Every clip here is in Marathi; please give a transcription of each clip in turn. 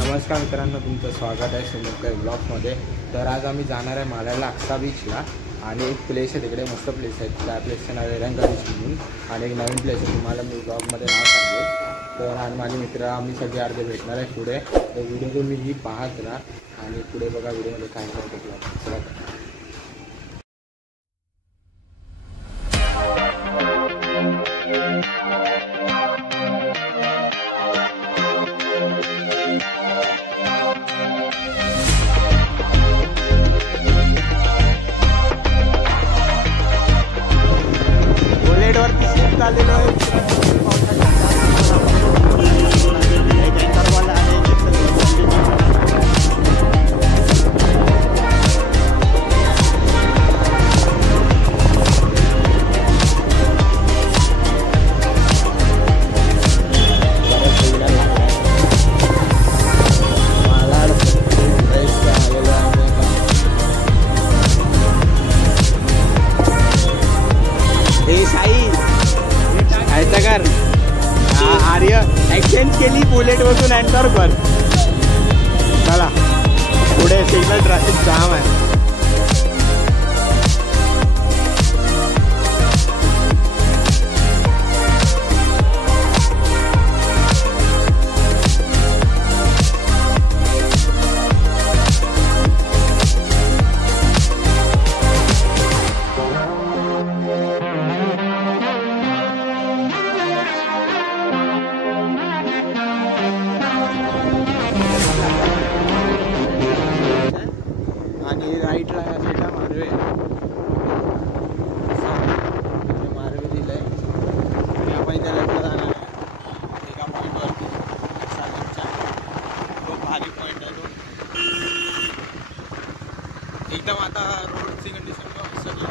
नमस्कार मित्रांनो, तुमचं स्वागत आहे सुमुखकर ब्लॉगमध्ये। तर आज आम्ही जाणार आहे मालाडला अक्सा बीचला आणि एक प्लेस आहे तिकडे, मस्त प्लेस आहे। त्या प्लेसचं नाव आहे रंगा बीच म्हणून आणि एक नवीन प्लेस आहे, तुम्हाला मी ब्लॉगमध्ये नाव सांगेल। तर आणि माझे मित्र आम्ही सगळे अर्धे भेटणार आहे पुढे, तर व्हिडिओ तुम्ही पाहत राहा आणि पुढे बघा व्हिडिओमध्ये काय काय होतं ब्लॉग। चला बुलेटवरती शिफ्ट आलेलो आहे। आर्य एक्सचेंज केली बुलेट बसून एंटर कर। चला पुढे सिग्नल ट्रॅफिक जाम आहे। आणि राईटला या साईडला मार्वे मार्वे दिलंय। आपण त्या लेफ्टला जाणार आहे एका पॉईंटवरती, खूप भारी पॉईंट आहे तो एकदम। आता रोडची कंडिशन सगळी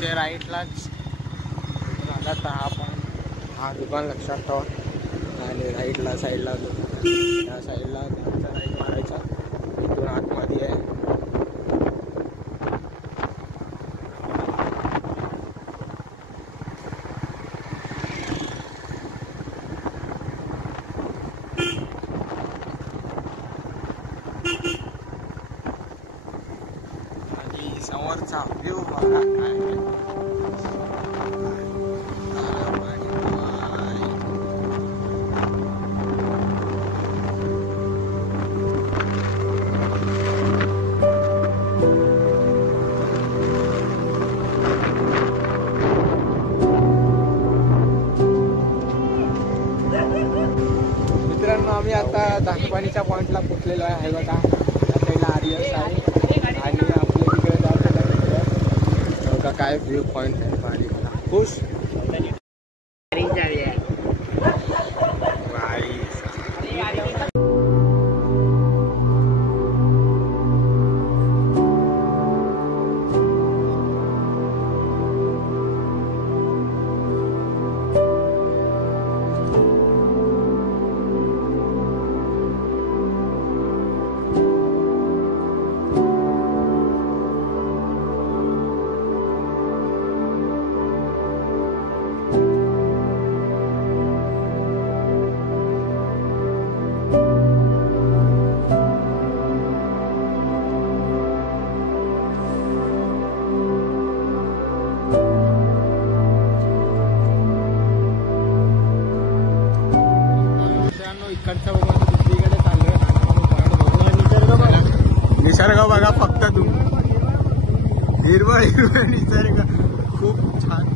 इथे राईटलाच झाला तर हा दुकान लक्षात ठेवा आणि राईटला साईडला या साईडला त्यांचा राईट मारायचा इथून आतमध्ये आहे. आणि समोरचा व्ह्यू बघा काय मित्रांनो. आम्ही आता दाखपाणीच्या पॉईंटला पोचलेलो आहे बघा. त्या साईडला आर्यस आहे आणि आपल्या तिकडे जायचं बघा काय व्ह्यू पॉईंट आहे. पाणी बघा खुश इकडचं बघा दुसरीकडे चाललोय. निसर्ग बघा फक्त तू हिरवळ हिरवळ निसर्ग खूप छान.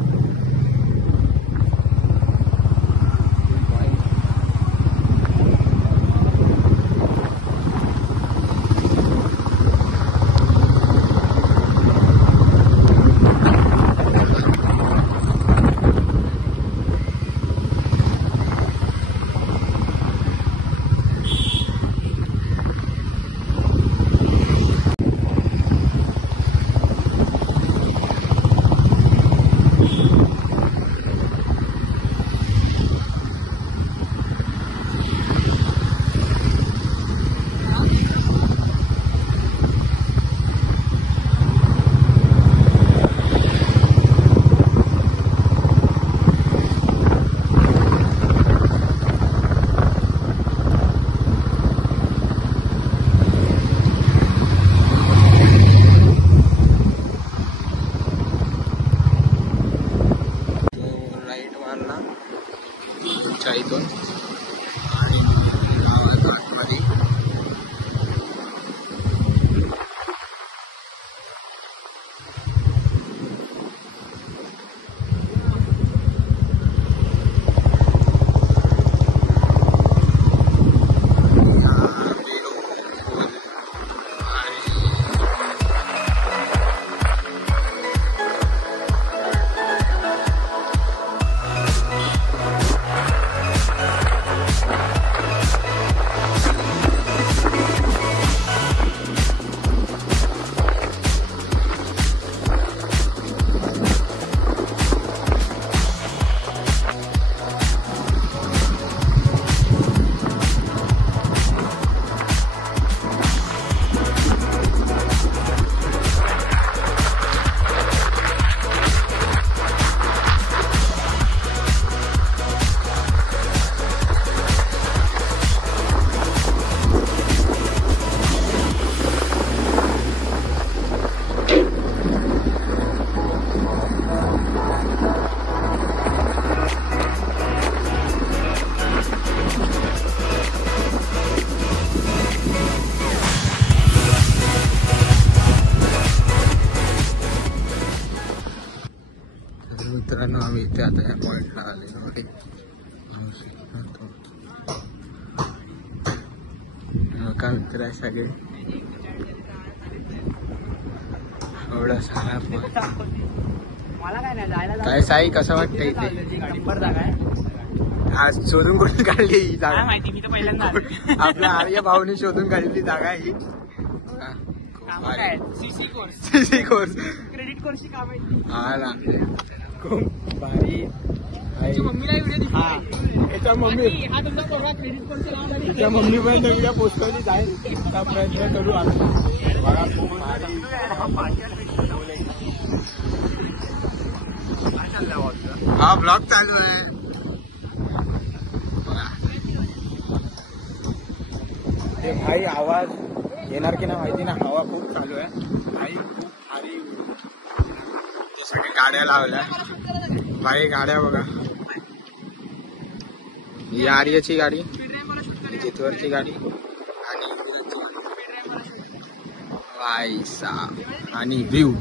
इथून आणि आतमध्ये मित्रांनो आम्ही इथे आता या पॉईंटला आलेलो होते. का मित्र आहे सगळे एवढा सारा पॉईंट. काय साई कसं वाटतं इथे? आज शोधून कोणी काढली ही जागा? माहिती मी तर पहिल्यांदा आपल्या आर्य भाऊनी शोधून काढलेली जागा ही. CC course CC course credit कोर्सची काम आहे. हा ना खूप भारी आहे. मम्मीला व्हिडिओ हा याच्या मम्मी हा तुमचा पोरगा क्रेडिट कोर्सचं नाव आणि त्याच्या मम्मी पर्यंत उद्या पोचवली जाईल त्याचा प्रयत्न करू आपण. बघा खूप भारी हा ब्लॉग चालू आहे. बघा ते भाई आवाज येणार की नाही माहिती ना. हवा खूप चालू आहे भाई. खूप भारी ते सगळे गाड्या लावल्या भाई. गाड्या बघा ही आर्यची गाडी, जितवरची गाडी आणि भाई साहब आणि व्ह्यू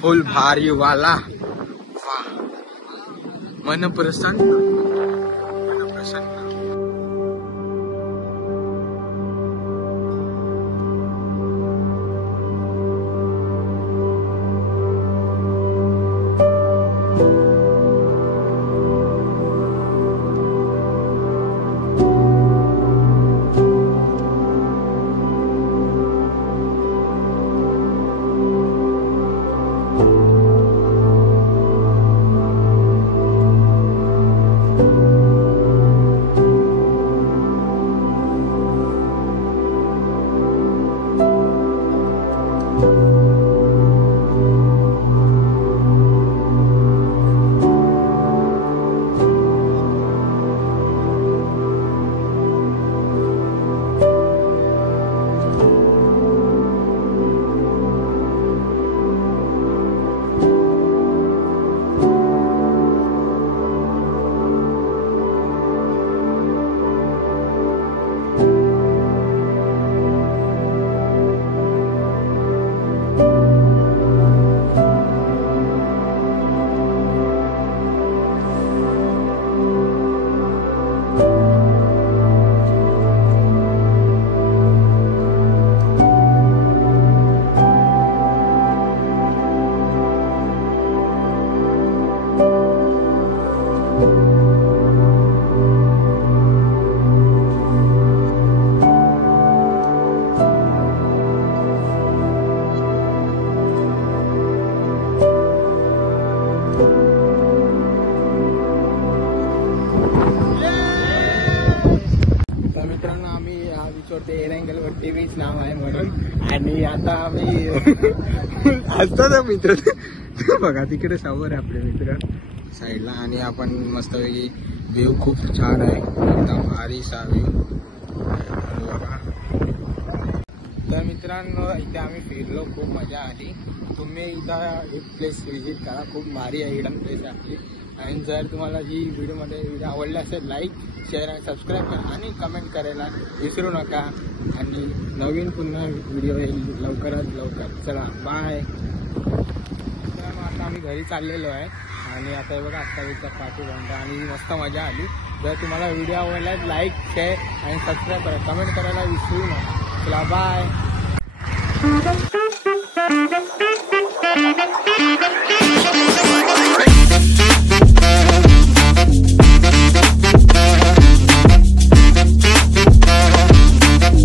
फुल भारी वाला. वा मन प्रसन्न मन प्रसन्न. एरंगलवट्टी बीच नाव आहे म्हणून. आणि आता आम्ही असतात मित्र बघा तिकडे समोर आहे आपले मित्र साईडला. आणि आपण मस्तपैकी व्ह्यू खूप छान आहे एकदम भारीसा व्ह्यू बघा. तर मित्रांनो इथे आम्ही फिरलो, खूप मजा आली. तुम्ही इथं एक प्लेस व्हिजिट करा, खूप भारी आहे हिडन प्लेस आहे आपली. आणि जर तुम्हाला ही व्हिडिओ आवडली असेल लाईक शेअर आणि सबस्क्राईब करा आणि कमेंट करायला विसरू नका. आणि नवीन पुन्हा व्हिडिओ येईल लवकरात लवकर. चला बाय. तर आता आम्ही घरी चाललेलो आहे. आणि आता बघा अत्तावीसचा पाठी घंटा आणि मस्त मजा आली. जर तुम्हाला व्हिडिओ आवडला लाईक शेअर आणि सबस्क्राईब करा, कमेंट करायला विसरू नका. चला बाय.